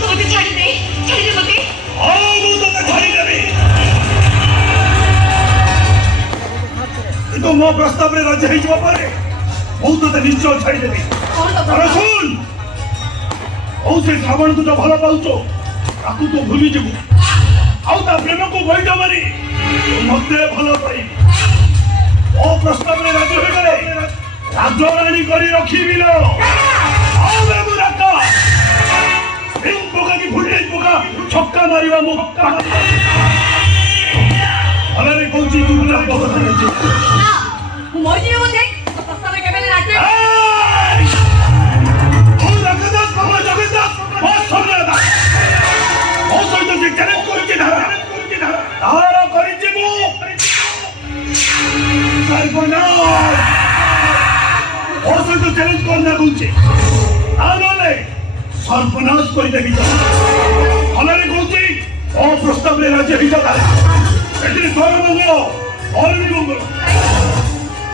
तू मुझे छाड़ दे मुझे। आओ वो तो छाड़ी देबी। तो मो प्रस्ताव रे राज्य हिजवा पारे मु तो निश्चय छाड़ी देबी। अरे सुन ओ से श्रावण को तो भला पाउचो ताकू तो भूली जबू आउ ता प्रेम को बैठ मारी मते भला पाई ओ प्रस्ताव रे राज्य हो गले राजरानी करी रखीबी लो। आओ बे मुराका ए पोका की फुटे पोका छक्का मारिवा मो अरे कोची तू ना बहुत है ना मोजी में मुझे प्रस्ताव के पहले राज्य ओ जगदास बाबा जगदास बहुत सुन रहा था ओ सोई तो चैलेंज करके धारा तारा करी जेबू सर्वनाश ओ सोई तो चैलेंज करना बोलछे आनले सर्वनाश कर देबी तो हमारे कोची ओ प्रस्ताव ले राज्य हिजा तारे एतरे तोर मंगल और भी मंगल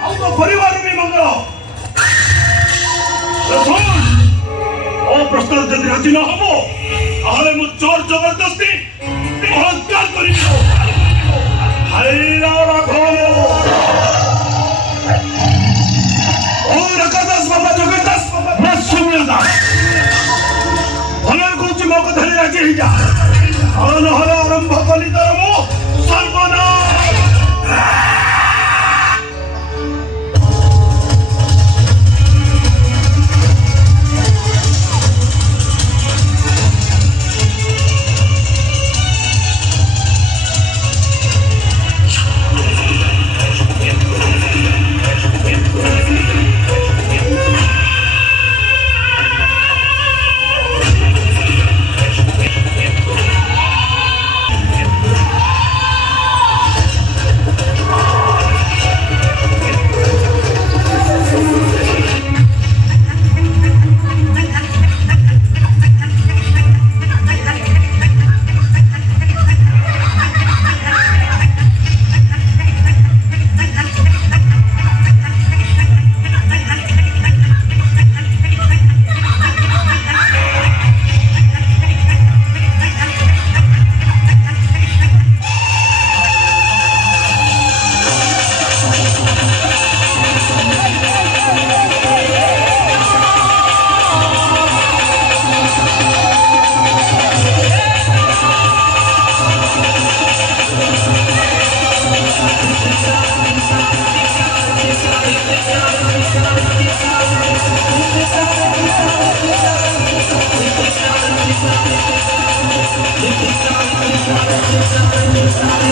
आउ तो परिवार में मंगल सुन ओ प्रस्ताव जदि राजी न हबो ताले मु चोर जबरदस्ती बलात्कार करि दियो। हायरा राघव ओ रकादास बाबा जगदास मैं सुनदा भले कोची मो कथा राजी हिजा आन हर आरंभ कली तरमो सर्वनाश। This is